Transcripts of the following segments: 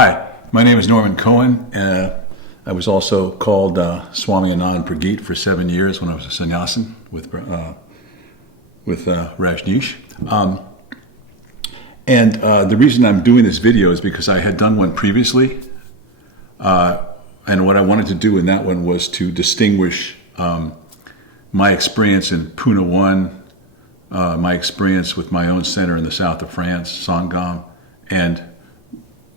Hi, my name is Norman Cohn. I was also called Swami Anand Prageet for 7 years when I was a Sanyassin with Rajneesh. And the reason I'm doing this video is because I had done one previously. And what I wanted to do in that one was to distinguish my experience in Pune 1, my experience with my own center in the south of France, Sangam, and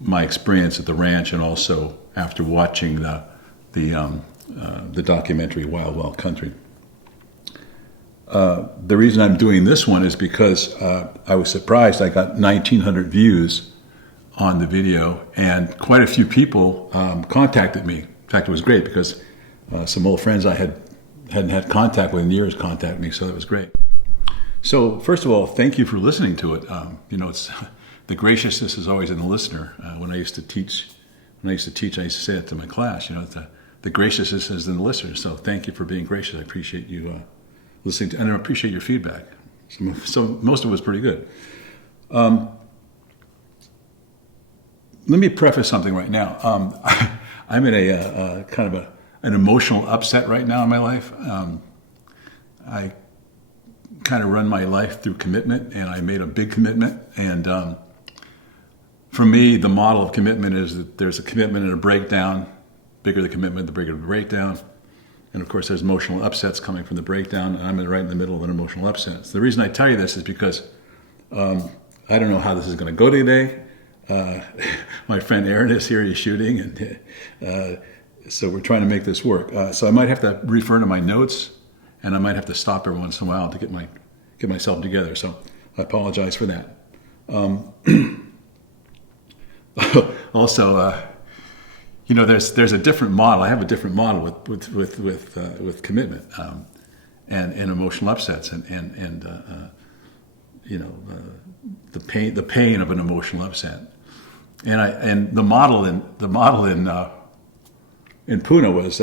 my experience at the ranch, and also after watching the documentary Wild Wild Country. The reason I'm doing this one is because I was surprised. I got 1,900 views on the video, and quite a few people contacted me. In fact, it was great because some old friends I hadn't had contact with in years contacted me, so that was great. So first of all, thank you for listening to it. It's the graciousness is always in the listener. When I used to teach, I used to say it to my class. The graciousness is in the listener. So thank you for being gracious. I appreciate you listening to, and I appreciate your feedback. So most of it was pretty good. Let me preface something right now. I'm in a kind of an emotional upset right now in my life. I kind of run my life through commitment, and I made a big commitment. And for me, the model of commitment is that there's a commitment and a breakdown. Bigger the commitment, the bigger the breakdown. And of course, there's emotional upsets coming from the breakdown, and I'm right in the middle of an emotional upset. So the reason I tell you this is because I don't know how this is going to go today. My friend Aaron is here, he's shooting, and so we're trying to make this work. So I might have to refer to my notes, and I might have to stop every once in a while to get myself together. So I apologize for that. Also, there's a different model. I have a different model with commitment and emotional upsets and the pain of an emotional upset. And the model in Pune was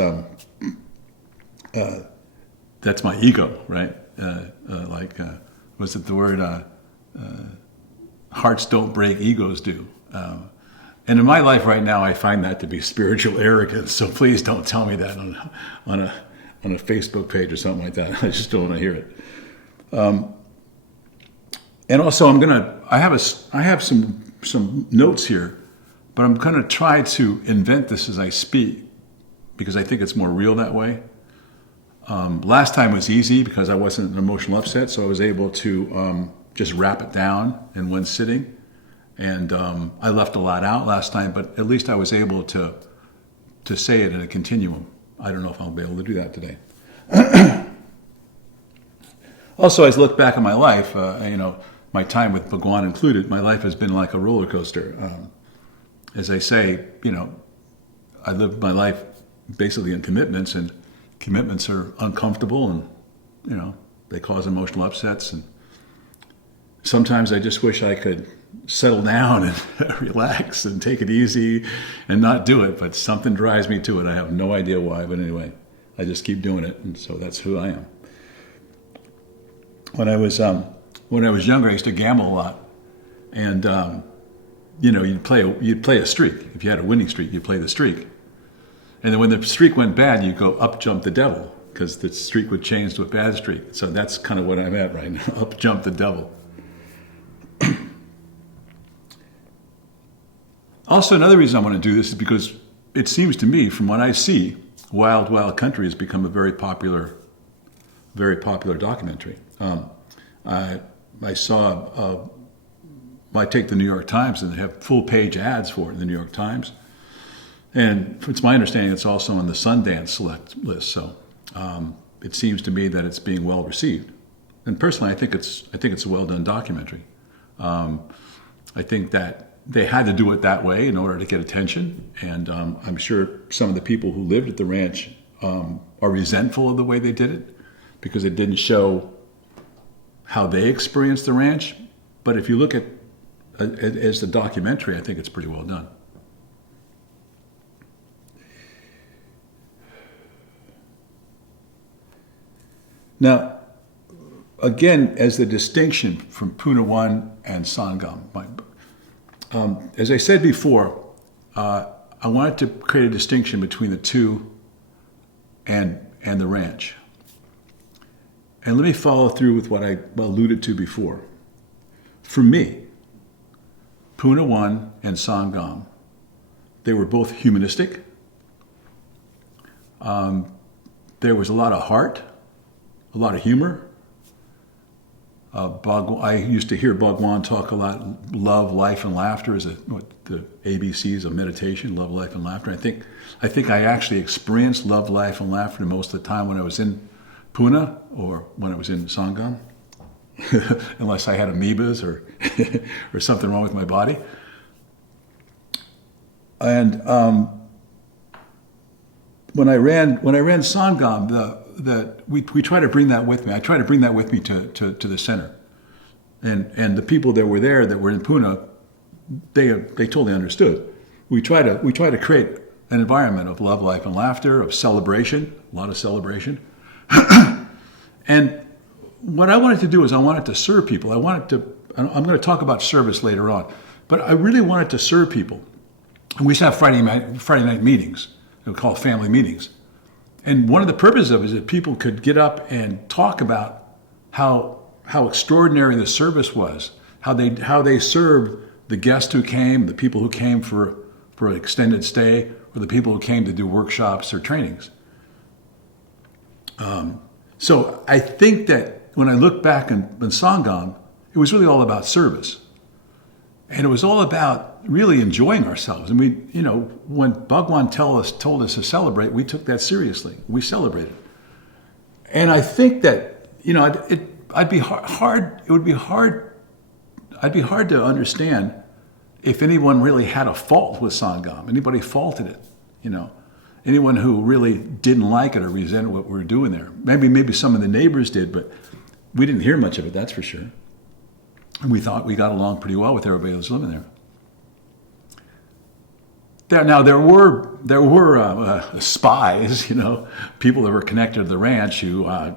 that's my ego, right? Was it the word hearts don't break, egos do. And in my life right now, I find that to be spiritual arrogance. So please don't tell me that on a Facebook page or something like that. I just don't want to hear it. And also, I have some notes here, but I'm going to try to invent this as I speak because I think it's more real that way. Last time was easy because I wasn't an emotional upset, so I was able to just wrap it down in one sitting. And I left a lot out last time, but at least I was able to say it in a continuum. I don't know if I'll be able to do that today. Also, as I look back on my life, my time with Bhagwan included, my life has been like a roller coaster. As I say, I lived my life basically in commitments, and commitments are uncomfortable, and they cause emotional upsets. And sometimes I just wish I could settle down and relax and take it easy and not do it, but something drives me to it. I have no idea why, but anyway, I just keep doing it, and so that's who I am. When I was younger, I used to gamble a lot, and you'd play a streak. If you had a winning streak, you'd play the streak, and then when the streak went bad, you'd go up jump the devil, because the streak would change to a bad streak. So that's kind of what I'm at right now. Up jump the devil. Also, another reason I want to do this is because it seems to me, from what I see, Wild Wild Country has become a very popular documentary. I saw, I take the New York Times, and they have full-page ads for it in the New York Times. And it's my understanding it's also on the Sundance select list. So it seems to me that it's being well received. And personally, I think it's a well-done documentary. I think that they had to do it that way in order to get attention, and I'm sure some of the people who lived at the ranch are resentful of the way they did it because it didn't show how they experienced the ranch. But if you look at it as the documentary, I think it's pretty well done. Now, again, as the distinction from Pune 1 and Sangam, as I said before, I wanted to create a distinction between the two and the ranch. And let me follow through with what I alluded to before. For me, Pune 1 and Sangam, they were both humanistic. There was a lot of heart, a lot of humor. I used to hear Bhagwan talk a lot, love, life, and laughter as the ABCs of meditation, love, life, and laughter. I think I actually experienced love, life, and laughter most of the time when I was in Pune or when I was in Sangam, unless I had amoebas or or something wrong with my body. And when I ran Sangam, we try to bring that with me. I try to bring that with me to the center, and the people that were there that were in Pune, they totally understood. We try to create an environment of love, life, and laughter, of celebration, a lot of celebration. And what I wanted to do is I wanted to serve people. I'm going to talk about service later on, but I really wanted to serve people. And we used to have Friday night meetings. We call it family meetings. And one of the purposes of it is that people could get up and talk about how extraordinary the service was, how they served the guests who came, the people who came for an extended stay, or the people who came to do workshops or trainings. So I think that when I look back in Sangam, it was really all about service. And it was all about really enjoying ourselves. And when Bhagwan told us to celebrate, we took that seriously. We celebrated. And I think that, I'd be hard to understand if anyone really had a fault with Sangam. Anybody faulted it, Anyone who really didn't like it or resented what we were doing there. Maybe some of the neighbors did, but we didn't hear much of it, that's for sure. And we thought we got along pretty well with everybody that was living there. There were spies, people that were connected to the ranch who I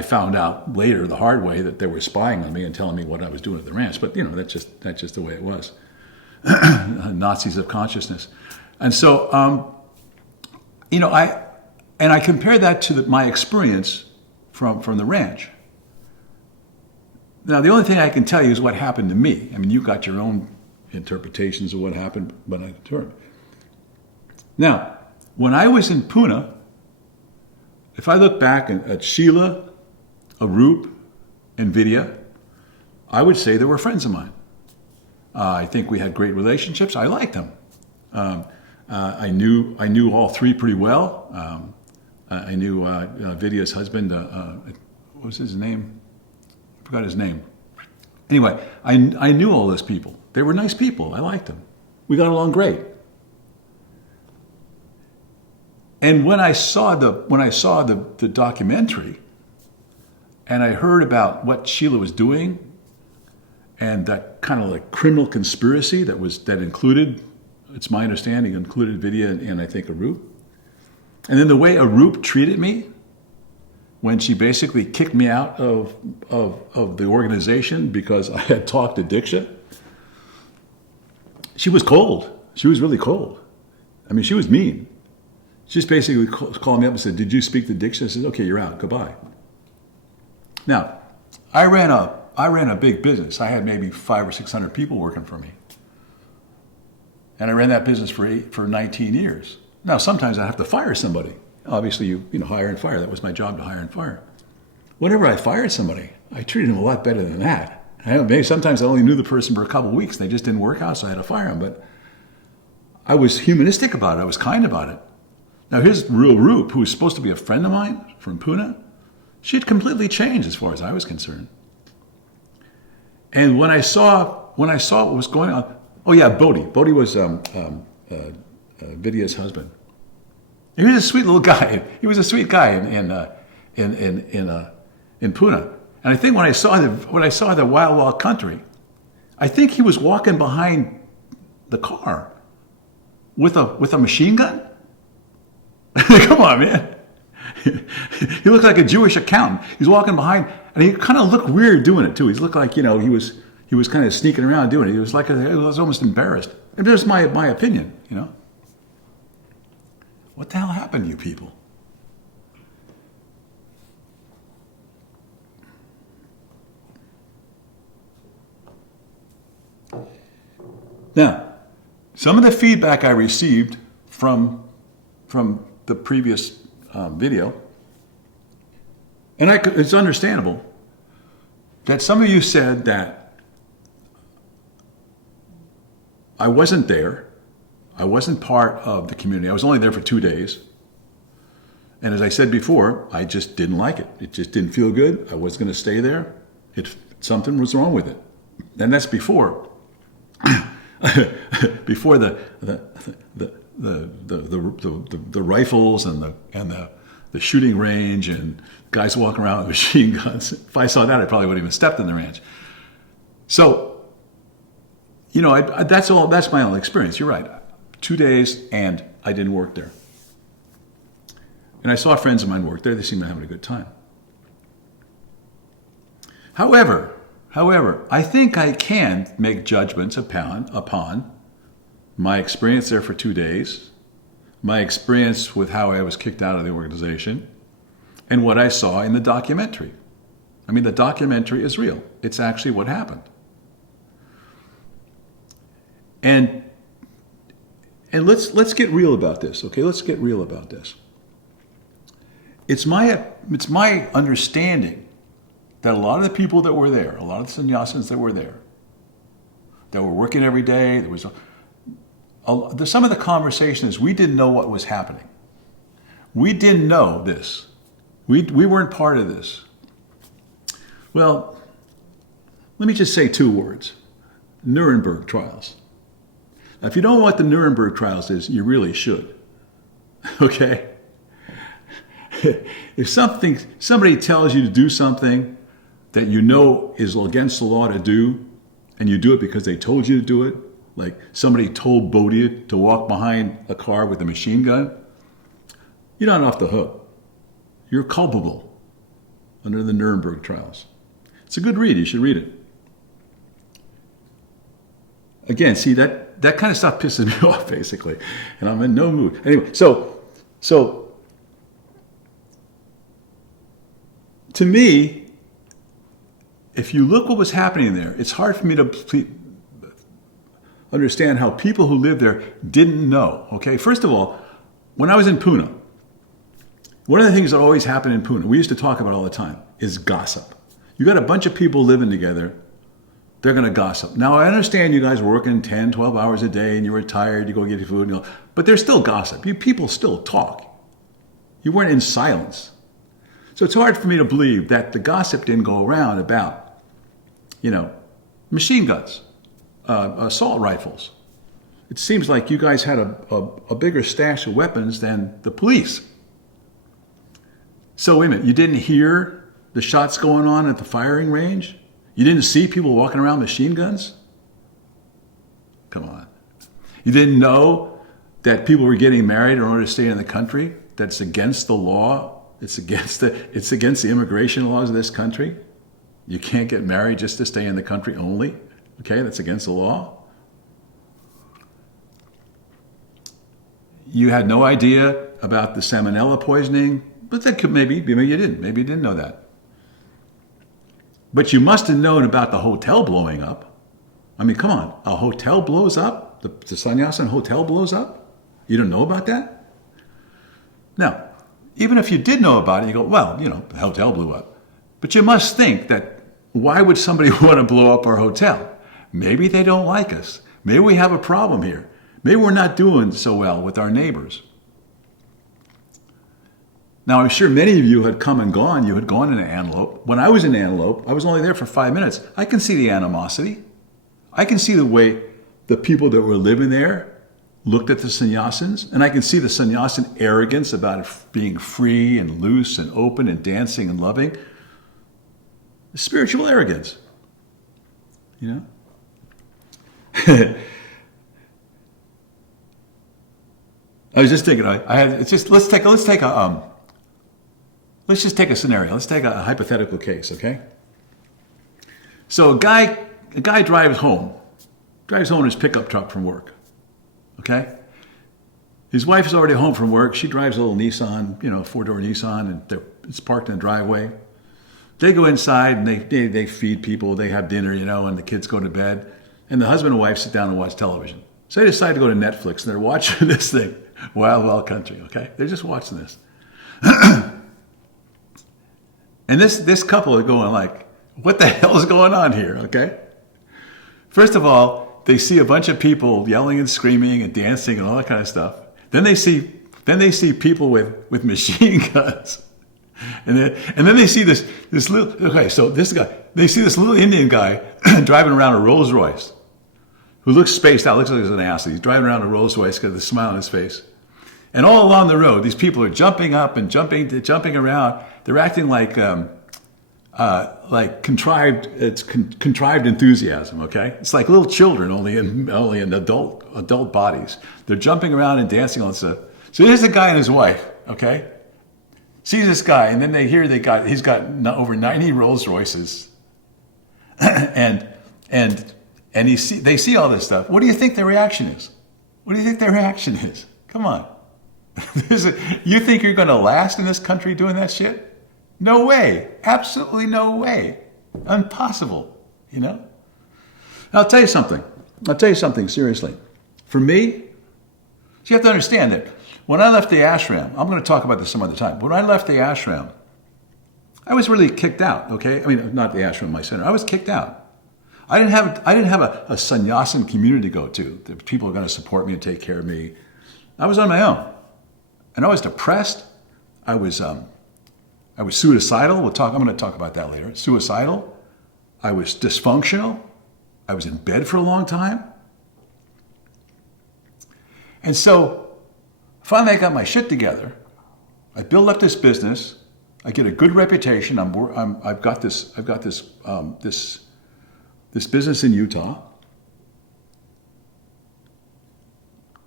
found out later the hard way that they were spying on me and telling me what I was doing at the ranch. But that's just the way it was. Nazis of consciousness, and so I compare that to my experience from the ranch. Now, the only thing I can tell you is what happened to me. I mean, you got your own interpretations of what happened, but I turned. Now, when I was in Pune, if I look back at Sheila, Arup, and Vidya, I would say they were friends of mine. I think we had great relationships. I liked them. I knew all three pretty well. I knew Vidya's husband. What was his name? I forgot his name. Anyway, I knew all those people. They were nice people. I liked them. We got along great. And when I saw the documentary, and I heard about what Sheila was doing, and that kind of like criminal conspiracy that included, it's my understanding, included Vidya and I think Arup. And then the way Arup treated me when she basically kicked me out of the organization because I had talked to Diksha. She was cold. She was really cold. I mean, she was mean. She just basically called me up and said, "Did you speak to Diksha?" I said, "Okay, you're out. Goodbye." Now, I ran a big business. I had maybe 500 or 600 people working for me. And I ran that business for 19 years. Now, sometimes I have to fire somebody. Obviously, you hire and fire. That was my job, to hire and fire. Whenever I fired somebody, I treated them a lot better than that. Maybe sometimes I only knew the person for a couple of weeks. They just didn't work out, so I had to fire them. But I was humanistic about it. I was kind about it. Now, here's real Roop, who was supposed to be a friend of mine from Pune. She had completely changed as far as I was concerned. And when I saw what was going on, oh yeah, Bodhi. Bodhi was Vidya's husband. He was a sweet little guy. He was a sweet guy in Pune. And I think when I saw the Wild Wild Country, I think he was walking behind the car with a machine gun. Come on, man. He looked like a Jewish accountant. He's walking behind, and he kind of looked weird doing it too. He looked like he was kind of sneaking around doing it. He was I was almost embarrassed. And there's my opinion, you know. What the hell happened to you people? Now, some of the feedback I received from the previous video, and it's understandable, that some of you said that I wasn't there, I wasn't part of the community, I was only there for 2 days, and as I said before, I just didn't like it. It just didn't feel good. I was going to stay there. Something was wrong with it. And that's before before the rifles and the shooting range and guys walking around with machine guns. If I saw that, I probably wouldn't even stepped in the ranch. So, you know, that's my only experience. You're right. 2 days and I didn't work there. And I saw friends of mine work there. They seemed to be having a good time. However, I think I can make judgments upon my experience there for 2 days, my experience with how I was kicked out of the organization, and what I saw in the documentary. I mean, the documentary is real. It's actually what happened. And let's get real about this, okay? Let's get real about this. It's my understanding that a lot of the people that were there, a lot of the sannyasins that were there, that were working every day, there was some of the conversation is we didn't know what was happening. We didn't know this. We weren't part of this. Well, let me just say 2 words. Nuremberg trials. Now, if you don't know what the Nuremberg trials is, you really should. Okay? If somebody tells you to do something that you know is against the law to do, and you do it because they told you to do it, like somebody told Bodhi to walk behind a car with a machine gun, you're not off the hook. You're culpable under the Nuremberg trials. It's a good read. You should read it. Again, see, that kind of stuff pisses me off, basically, and I'm in no mood. Anyway, so to me, if you look what was happening there, it's hard for me to understand how people who lived there didn't know. Okay, first of all, when I was in Pune, one of the things that always happened in Pune, we used to talk about all the time, is gossip. You got a bunch of people living together, they're going to gossip. Now, I understand you guys were working 10, 12 hours a day and you were tired, you go get your food, but there's still gossip. People still talk. You weren't in silence. So it's hard for me to believe that the gossip didn't go around about, machine guns, assault rifles. It seems like you guys had a bigger stash of weapons than the police. So wait a minute, you didn't hear the shots going on at the firing range? You didn't see people walking around with machine guns? Come on. You didn't know that people were getting married in order to stay in the country? That's against the law? It's against the immigration laws of this country? You can't get married just to stay in the country only? Okay, that's against the law? You had no idea about the salmonella poisoning, but that could maybe you didn't. Maybe you didn't know that. But you must have known about the hotel blowing up. I mean, come on, a hotel blows up? The Sanyassin hotel blows up? You don't know about that? Now, even if you did know about it, you go, well, the hotel blew up. But you must think that why would somebody want to blow up our hotel? Maybe they don't like us. Maybe we have a problem here. Maybe we're not doing so well with our neighbors. Now, I'm sure many of you had come and gone. You had gone in Antelope. When I was in Antelope, I was only there for 5 minutes. I can see the animosity. I can see the way the people that were living there looked at the sannyasins, and I can see the sannyasin arrogance about being free and loose and open and dancing and loving. Spiritual arrogance, I was just thinking. Let's just take a scenario. Let's take a hypothetical case, okay? So a guy drives home in his pickup truck from work. okay? His wife is already home from work. She drives a little Nissan, four-door Nissan, and it's parked in the driveway. They go inside and they feed people. They have dinner, and the kids go to bed. And the husband and wife sit down and watch television. So they decide to go to Netflix, and they're watching this thing, Wild Wild Country, okay? They're just watching this. And this couple are going like, what the hell is going on here, okay? First of all, they see a bunch of people yelling and screaming and dancing and all that kind of stuff. Then they see people with machine guns. And then they see this little, okay, so they see this little Indian guy driving around a Rolls Royce who looks spaced out, looks like he's an asshole. He's driving around a Rolls Royce, got a smile on his face. And all along the road, these people are jumping up and jumping around. They're acting like contrived enthusiasm, okay? It's like little children, only in adult bodies. They're jumping around and dancing on stuff. So here's a guy and his wife, okay? Sees this guy, and then they hear he's got over 90 Rolls Royces, and they see all this stuff. What do you think their reaction is? What do you think their reaction is? Come on. You think you're going to last in this country doing that shit? No way. Absolutely no way. Impossible, I'll tell you something seriously. For me, so you have to understand that when I left the ashram, I'm going to talk about this some other time. When I left the ashram, I was really kicked out, okay? I mean, not the ashram, my center. I was kicked out. I didn't have a Sanyassin community to go to. The people are going to support me and take care of me. I was on my own. And I was depressed. I was suicidal. I'm going to talk about that later. Suicidal. I was dysfunctional. I was in bed for a long time. And so finally I got my shit together. I built up this business. I get a good reputation. I've got this business in Utah.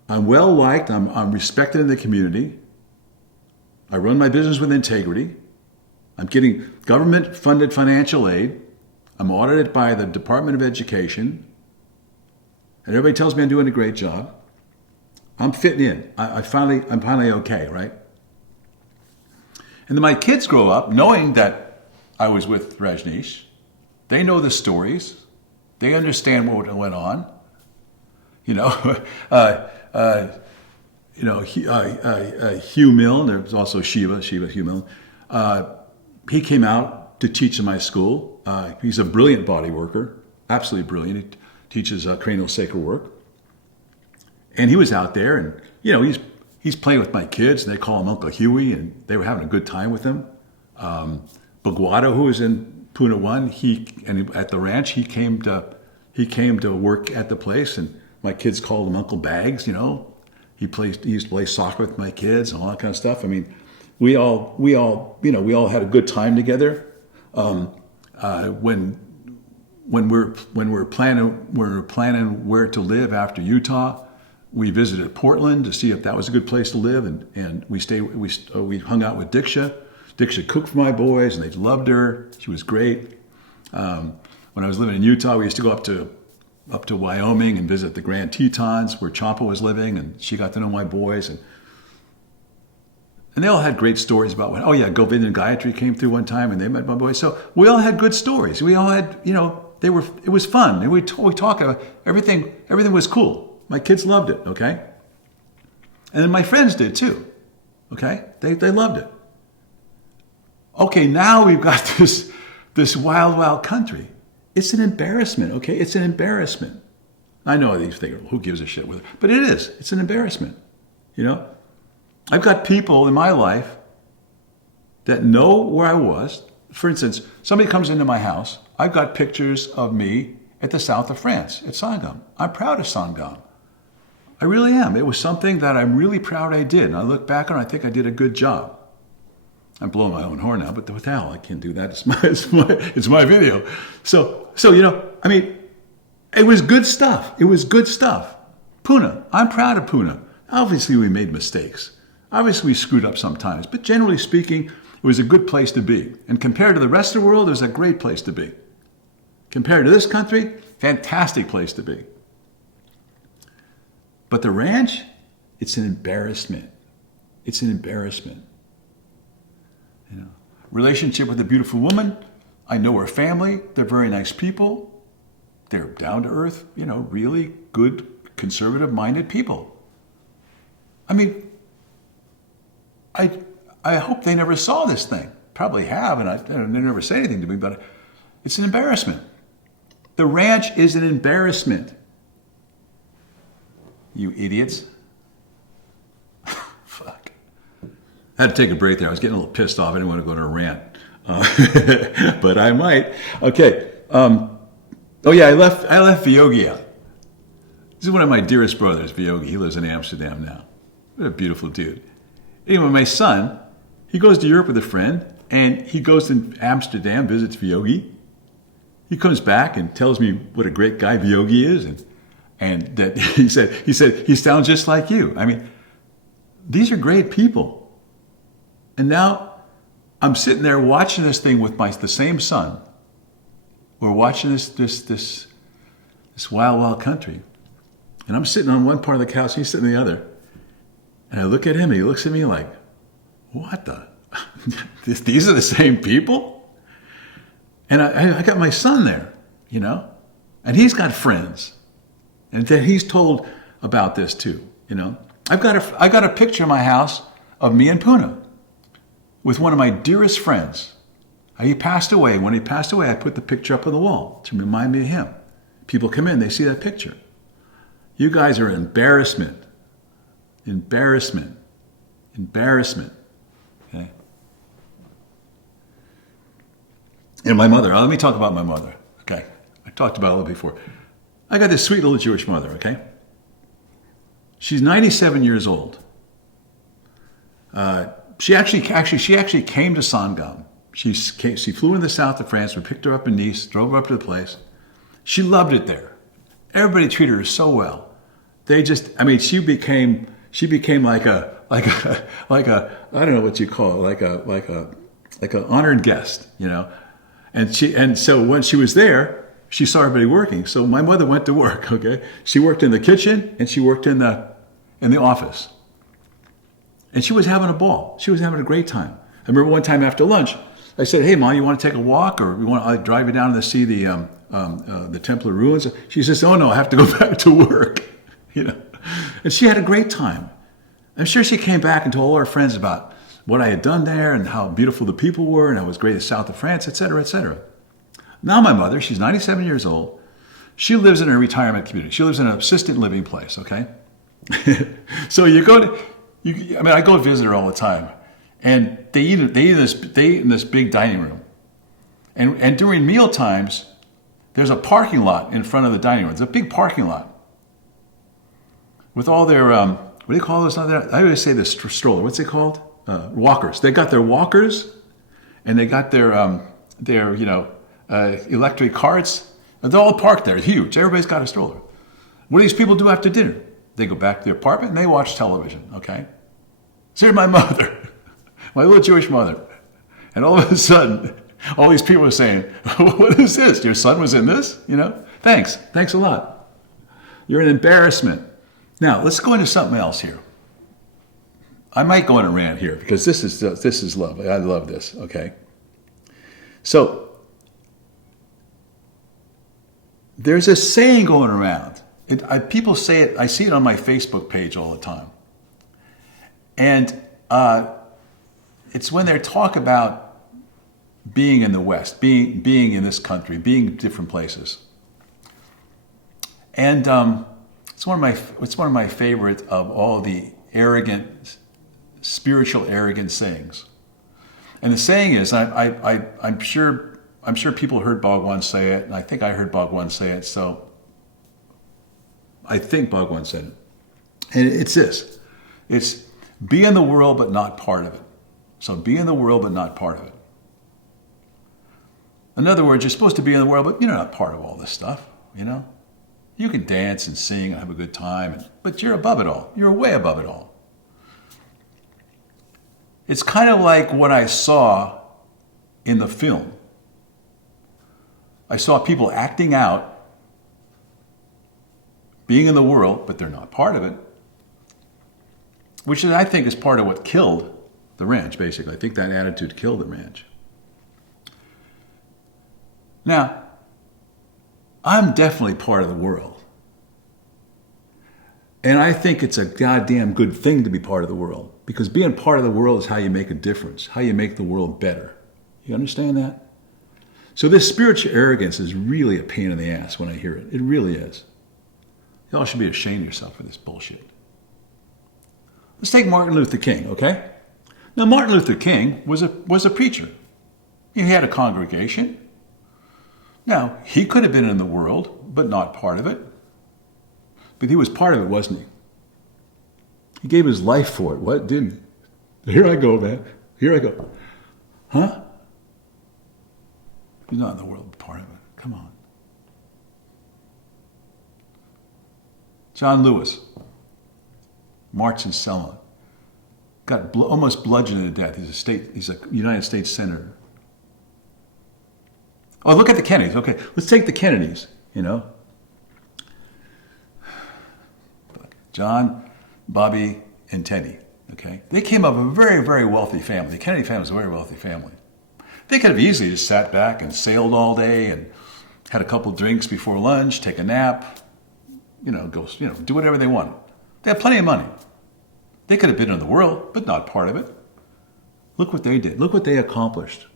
I'm well liked. I'm respected in the community. I run my business with integrity. I'm getting government-funded financial aid. I'm audited by the Department of Education. And everybody tells me I'm doing a great job. I'm fitting in. I'm finally okay, right? And then my kids grow up knowing that I was with Rajneesh. They know the stories. They understand what went on. Hugh Milne, there was also Shiva Hugh Milne. He came out to teach in my school. He's a brilliant body worker, absolutely brilliant. He teaches cranial sacral work. And he was out there, and he's playing with my kids, and they call him Uncle Huey, and they were having a good time with him. Baguado, who was in Puna One, at the ranch, he came to work at the place, and my kids called him Uncle Bags. He used to play soccer with my kids and all that kind of stuff. I mean, we all had a good time together. When we're planning where to live after Utah, we visited Portland to see if that was a good place to live, and we hung out with Diksha. Diksha cooked for my boys, and they loved her. She was great. When I was living in Utah, we used to go up to Wyoming and visit the Grand Tetons where Champa was living, and she got to know my boys, and they all had great stories about Govind and Gayatri came through one time and they met my boys. So we all had good stories. We all had, it was fun. And we talked about everything was cool. My kids loved it, okay? And then my friends did too, okay? They loved it. Okay, now we've got this wild, wild country. It's an embarrassment, okay? It's an embarrassment. I know these things, who gives a shit with it? But it is. It's an embarrassment, I've got people in my life that know where I was. For instance, somebody comes into my house. I've got pictures of me at the south of France, at Sangam. I'm proud of Sangam. I really am. It was something that I'm really proud I did. And I look back on it, I think I did a good job. I'm blowing my own horn now, but what the hell? I can't do that. It's my video. So it was good stuff. It was good stuff. Pune. I'm proud of Pune. Obviously, we made mistakes. Obviously, we screwed up sometimes. But generally speaking, it was a good place to be. And compared to the rest of the world, it was a great place to be. Compared to this country, fantastic place to be. But the ranch, it's an embarrassment. It's an embarrassment. You know, relationship with a beautiful woman. I know her family. They're very nice people. They're down to earth, you know, really good, conservative-minded people. I mean, I hope they never saw this thing. Probably have, and they never say anything to me, but it's an embarrassment. The ranch is an embarrassment. You idiots. Fuck. I had to take a break there. I was getting a little pissed off. I didn't want to go on a rant. But I might. Okay. Oh yeah, I left Vyogi out. This is one of my dearest brothers, Vyogi. He lives in Amsterdam now. What a beautiful dude. Anyway, my son, he goes to Europe with a friend, and he goes to Amsterdam, visits Vyogi. He comes back and tells me what a great guy Vyogi is, and that he said he sounds just like you. I mean, these are great people. And now I'm sitting there watching this thing with the same son. We're watching this wild, wild country. And I'm sitting on one part of the couch, and he's sitting on the other. And I look at him, and he looks at me like, what the? These are the same people? And I got my son there, you know? And he's got friends. And then he's told about this too, you know? I got a picture in my house of me and Puna with one of my dearest friends. He passed away. When he passed away, I put the picture up on the wall to remind me of him. People come in, they see that picture. You guys are embarrassment. Embarrassment. Embarrassment. Okay? And my mother. Let me talk about my mother. Okay? I talked about it a little before. I got this sweet little Jewish mother, okay? She's 97 years old. She actually came to Sangam. She flew into the south of France. We picked her up in Nice, drove her up to the place. She loved it there. Everybody treated her so well. She became like a I don't know what you call it, like a honored guest, you know. And so when she was there, she saw everybody working. So my mother went to work. Okay, she worked in the kitchen and she worked in the office. And she was having a ball. She was having a great time. I remember one time after lunch, I said, "Hey, Mom, you want to take a walk, or you want to drive you down to see the Templar ruins?" She says, "Oh no, I have to go back to work." You know, and she had a great time. I'm sure she came back and told all her friends about what I had done there and how beautiful the people were and how it was great the south of France, etc., etc. Now my mother, she's 97 years old. She lives in a retirement community. She lives in an assisted living place. Okay, so I go visit her all the time. And they eat in this big dining room. And during meal times, there's a parking lot in front of the dining room. It's a big parking lot. With all their, what do you call this? I always say the stroller. What's it called? Walkers. They got their walkers, and they got their electric carts. And they're all parked there, huge. Everybody's got a stroller. What do these people do after dinner? They go back to their apartment and they watch television, okay? So here's my mother. My little Jewish mother. And all of a sudden, all these people are saying, "What is this? Your son was in this? You know? Thanks. Thanks a lot. You're an embarrassment." Now, let's go into something else here. I might go on a rant here because this is love. I love this, okay? So, there's a saying going around. People say it, I see it on my Facebook page all the time. And it's when they talk about being in the West, being in this country, being in different places. And it's one of my favorite of all the spiritual arrogant sayings. And the saying is, I'm sure people heard Bhagwan say it, and I think I heard Bhagwan say it, so I think Bhagwan said it. And it's this. It's be in the world but not part of it. So be in the world but not part of it. In other words, you're supposed to be in the world, but you're not part of all this stuff, you know? You can dance and sing and have a good time, but you're above it all. You're way above it all. It's kind of like what I saw in the film. I saw people acting out being in the world, but they're not part of it, which I think is part of what killed the ranch, basically. I think that attitude killed the ranch. Now, I'm definitely part of the world. And I think it's a goddamn good thing to be part of the world, because being part of the world is how you make a difference, how you make the world better. You understand that? So this spiritual arrogance is really a pain in the ass when I hear it. It really is. Y'all should be ashamed of yourself for this bullshit. Let's take Martin Luther King, okay? Now, Martin Luther King was a preacher. He had a congregation. Now, he could have been in the world, but not part of it. But he was part of it, wasn't he? He gave his life for it. What didn't? Here I go, man. Here I go. Huh? He's not in the world, but part of it. Come on. John Lewis marched in Selma. Got almost bludgeoned to death. He's a United States senator. Oh, look at the Kennedys. Okay, let's take the Kennedys, John, Bobby, and Teddy, okay? They came up of a very, very wealthy family. The Kennedy family was a very wealthy family. They could have easily just sat back and sailed all day and had a couple drinks before lunch, take a nap, do whatever they wanted. They had plenty of money. They could have been in the world, but not part of it. Look what they did. Look what they accomplished.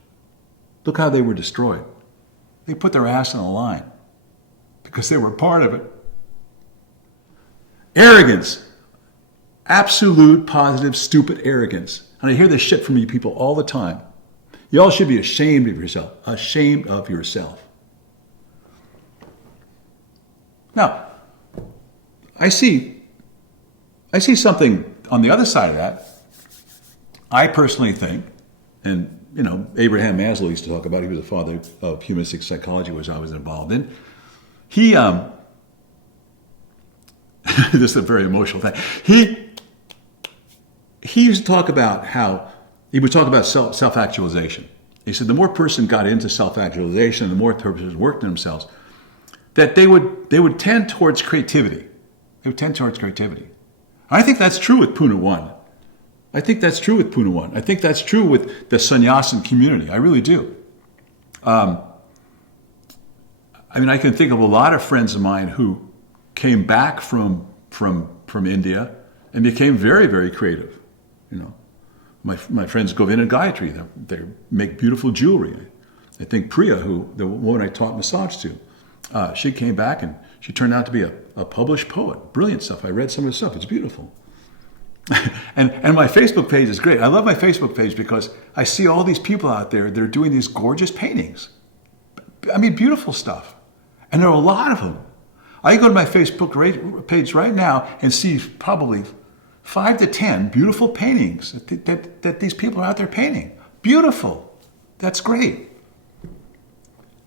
Look how they were destroyed. They put their ass on the line because they were part of it. Arrogance. Absolute, positive, stupid arrogance. And I hear this shit from you people all the time. Y'all should be ashamed of yourself. Ashamed of yourself. Now, I see something on the other side of that. I personally think, and Abraham Maslow used to talk about, he was the father of humanistic psychology, which I was involved in. He, this is a very emotional thing. He used to talk about how, he would talk about self-actualization. He said the more a person got into self-actualization, the more persons worked on themselves, that they would tend towards creativity. They would tend towards creativity. I think that's true with Puna One. I think that's true with Puna One. I think that's true with the Sanyassin community. I really do. I can think of a lot of friends of mine who came back from India and became very, very creative. My friends Govind and Gayatri, they make beautiful jewelry. I think Priya, the woman I taught massage to, she came back and she turned out to be a published poet. Brilliant stuff. I read some of the stuff. It's beautiful. and my Facebook page is great. I love my Facebook page because I see all these people out there. They're doing these gorgeous paintings. Beautiful stuff. And there are a lot of them. I go to my Facebook page right now and see probably 5 to 10 beautiful paintings that these people are out there painting. Beautiful. That's great.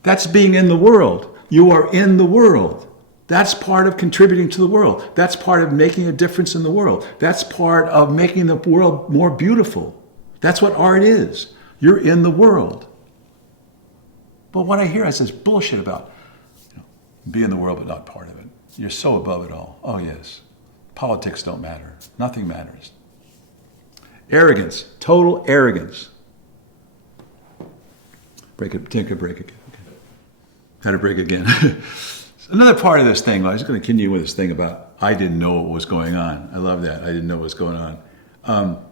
That's being in the world. You are in the world. That's part of contributing to the world. That's part of making a difference in the world. That's part of making the world more beautiful. That's what art is. You're in the world. But what I hear is this bullshit about be in the world but not part of it. You're so above it all. Oh yes. Politics don't matter. Nothing matters. Arrogance. Total arrogance. Take a break again. Okay. Had a break again. Another part of this thing, I was going to continue with this thing about I didn't know what was going on. I love that. I didn't know what was going on.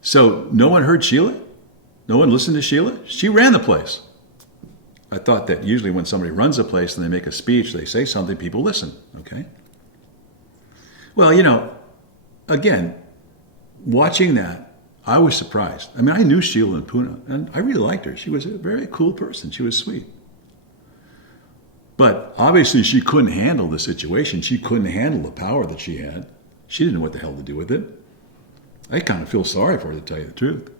So no one heard Sheila? No one listened to Sheila? She ran the place. I thought that usually when somebody runs a place and they make a speech, they say something, people listen, okay? Well, again, watching that, I was surprised. I knew Sheila and Puna, and I really liked her. She was a very cool person. She was sweet. But obviously she couldn't handle the situation. She couldn't handle the power that she had. She didn't know what the hell to do with it. I kind of feel sorry for her, to tell you the truth.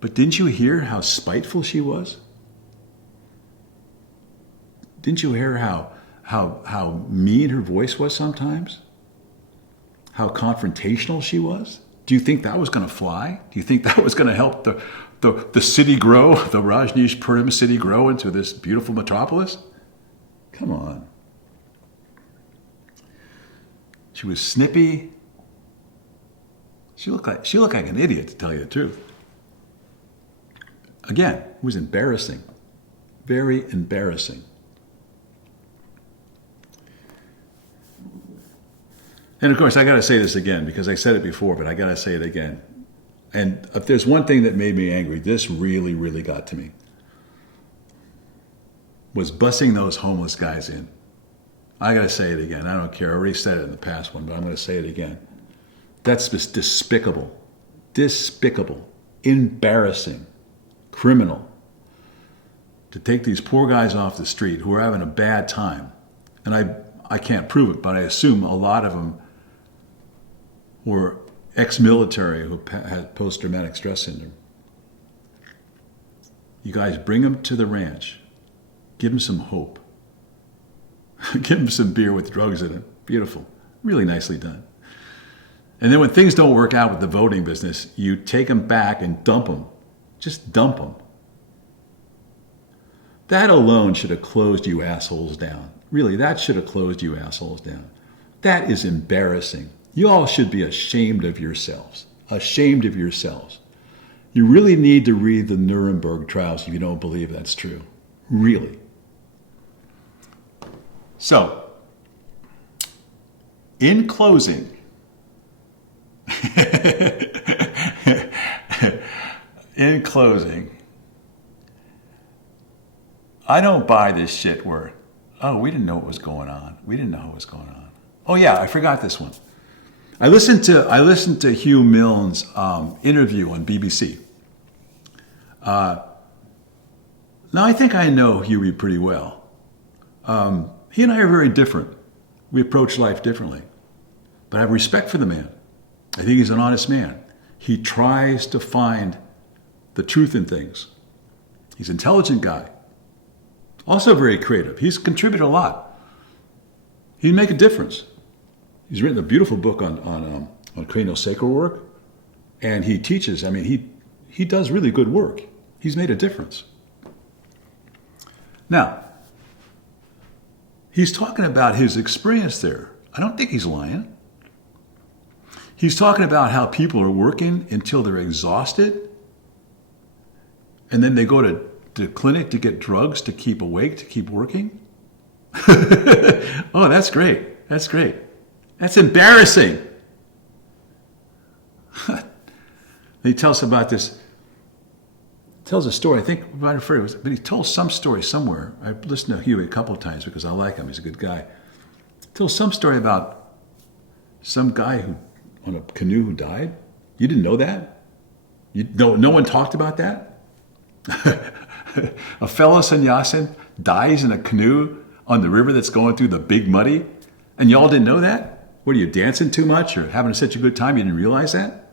But didn't you hear how spiteful she was? Didn't you hear how mean her voice was sometimes? How confrontational she was? Do you think that was going to fly? Do you think that was going to help the city grow, the Rajneesh Purim city grow into this beautiful metropolis? Come on. She was snippy. She looked like an idiot, to tell you the truth. Again, it was embarrassing. Very embarrassing. And of course, I got to say this again, because I said it before, but I got to say it again. And if there's one thing that made me angry, this really, really got to me, was bussing those homeless guys in. I got to say it again. I don't care. I already said it in the past one, but I'm going to say it again. That's just despicable. Despicable. Embarrassing. Criminal. To take these poor guys off the street who are having a bad time. And I can't prove it, but I assume a lot of them were ex-military who had post-traumatic stress syndrome. You guys bring them to the ranch. Give them some hope. Give them some beer with drugs in it. Beautiful. Really nicely done. And then when things don't work out with the voting business, you take them back and dump them. Just dump them. That alone should have closed you assholes down. Really, that should have closed you assholes down. That is embarrassing. You all should be ashamed of yourselves. Ashamed of yourselves. You really need to read the Nuremberg trials if you don't believe that's true. Really. So, in closing, I don't buy this shit where, oh, we didn't know what was going on. We didn't know what was going on. Oh yeah, I forgot this one. I listened to Hugh Milne's interview on BBC. Now I think I know Huey pretty well. He and I are very different. We approach life differently. But I have respect for the man. I think he's an honest man. He tries to find the truth in things. He's an intelligent guy. Also very creative. He's contributed a lot. He'd make a difference. He's written a beautiful book on craniosacral work. And he teaches, I mean, he does really good work. He's made a difference. Now, he's talking about his experience there. I don't think he's lying. He's talking about how people are working until they're exhausted, and then they go to the clinic to get drugs to keep awake, to keep working. Oh, that's great. That's great. That's embarrassing. He tells about this. Tells a story, I think, but he told some story somewhere. I've listened to Huey a couple of times because I like him. He's a good guy. He tells some story about some guy who on a canoe who died. You didn't know that? No one talked about that? A fellow Sanyassin dies in a canoe on the river that's going through the big muddy, and y'all didn't know that? What are you, dancing too much or having such a good time you didn't realize that?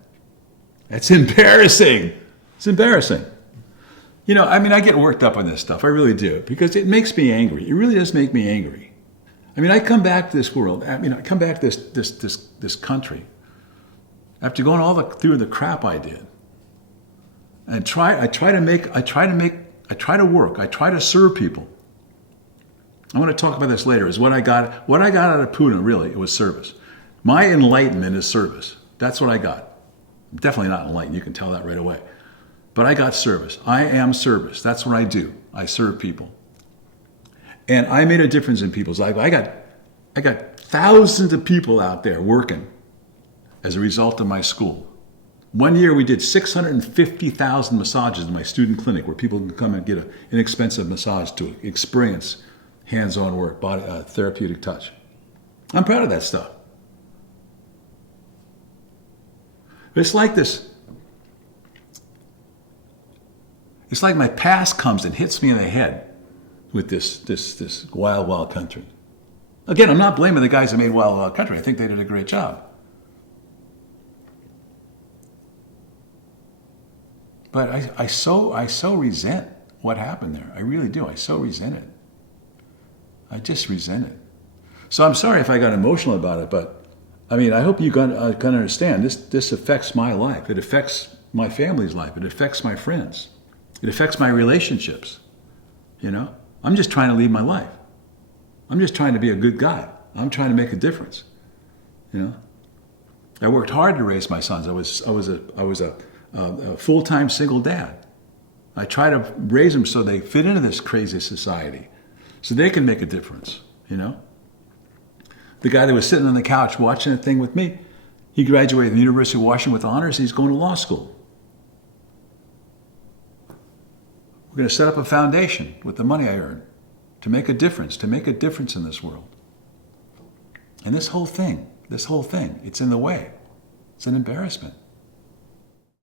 That's embarrassing. It's embarrassing. You know, I mean, I get worked up on this stuff. I really do, because it makes me angry. It really does make me angry. I mean, I come back to this world. I mean, I come back to this country after going through the crap I did, and I try to work. I try to serve people. I want to talk about this later. Is what I got out of Pune. Really, it was service. My enlightenment is service. That's what I got. I'm definitely not enlightened. You can tell that right away. But I got service. I am service. That's what I do. I serve people. And I made a difference in people's lives. I got thousands of people out there working as a result of my school. One year we did 650,000 massages in my student clinic where people can come and get an inexpensive massage to experience hands-on work, body, therapeutic touch. I'm proud of that stuff. But it's like this. It's like my past comes and hits me in the head with this wild, wild country. Again, I'm not blaming the guys that made Wild, Wild Country. I think they did a great job. But I so resent what happened there. I really do. I so resent it. I just resent it. So I'm sorry if I got emotional about it, but I mean, I hope you can understand. This affects my life. It affects my family's life. It affects my friends. It affects my relationships. You know, I'm just trying to lead my life. I'm just trying to be a good guy. I'm trying to make a difference. You know, I worked hard to raise my sons. I was a full-time single dad. I try to raise them so they fit into this crazy society, so they can make a difference. You know, the guy that was sitting on the couch watching the thing with me, he graduated from the University of Washington with honors. He's going to law school. We're going to set up a foundation with the money I earn to make a difference in this world. And this whole thing, it's in the way. It's an embarrassment.